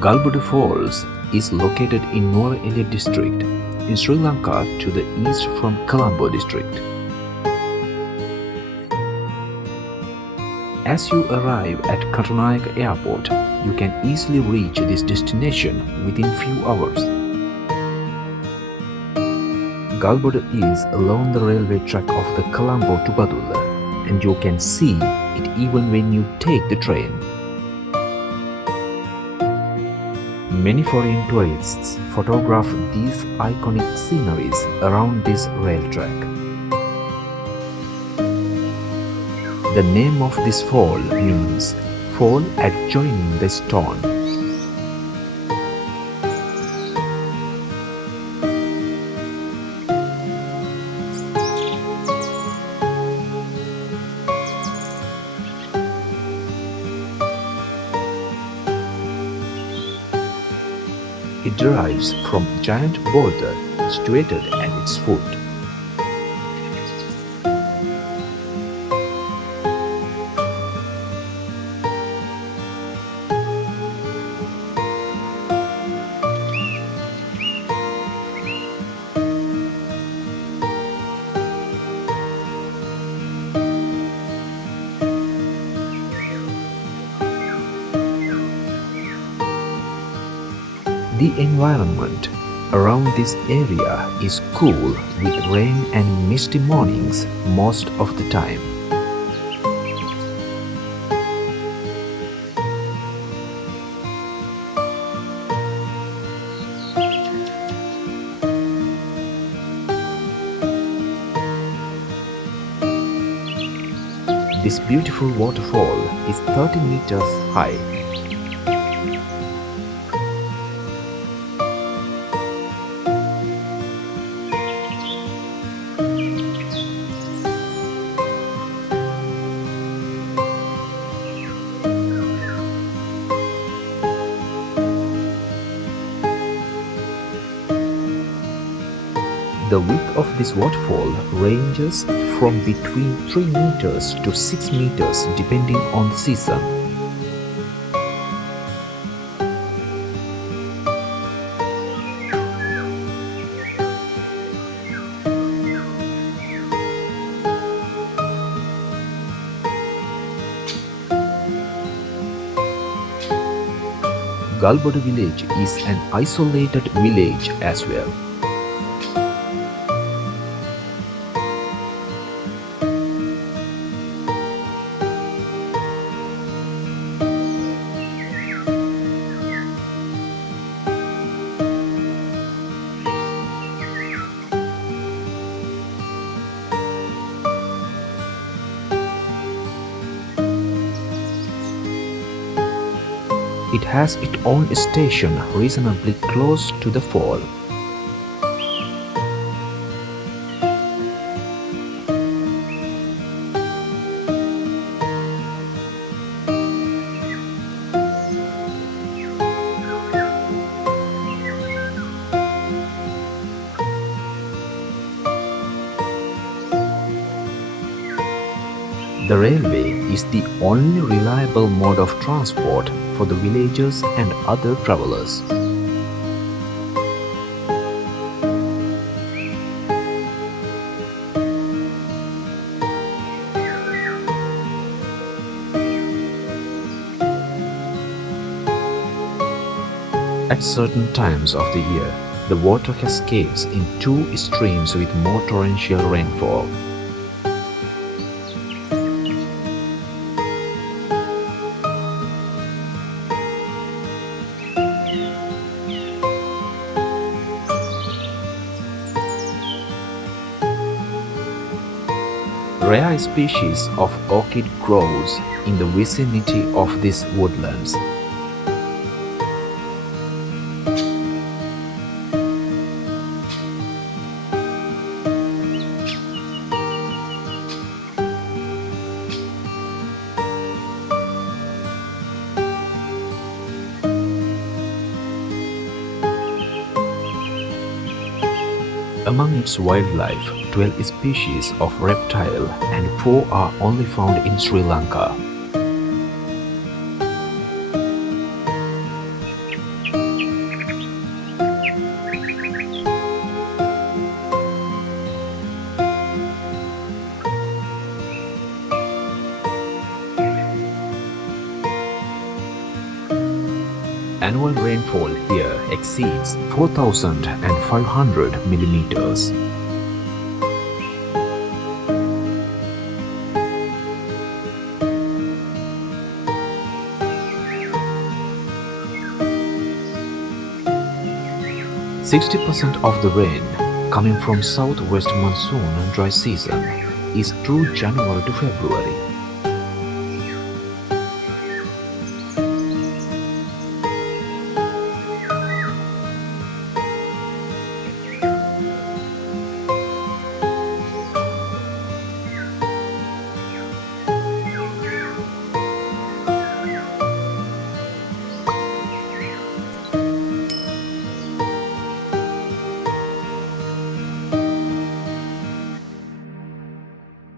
Galboda Falls is located in Nuwara Eliya district in Sri Lanka to the east from Colombo district. As you arrive at Kattunayake Airport, you can easily reach this destination within few hours. Galboda is along the railway track of the Colombo to Badulla, and you can see it even when you take the train. Many foreign tourists photograph these iconic sceneries around this rail track. The name of this fall means fall adjoining the stone. It derives from giant boulder situated at its foot. The environment around this area is cool with rain and misty mornings most of the time. This beautiful waterfall is 30 meters high. The width of this waterfall ranges from between 3 meters to 6 meters depending on the season. Galboda village is an isolated village as well. It has its own station reasonably close to the fall. The railway is the only reliable mode of transport for the villagers and other travelers. At certain times of the year, the water cascades in 2 streams with more torrential rainfall. Rare species of orchid grows in the vicinity of these woodlands. Among its wildlife, 12 species of reptile and 4 are only found in Sri Lanka. Annual rainfall here exceeds 4,500 millimeters. %60 of the rain coming from southwest monsoon dry season is through January to February.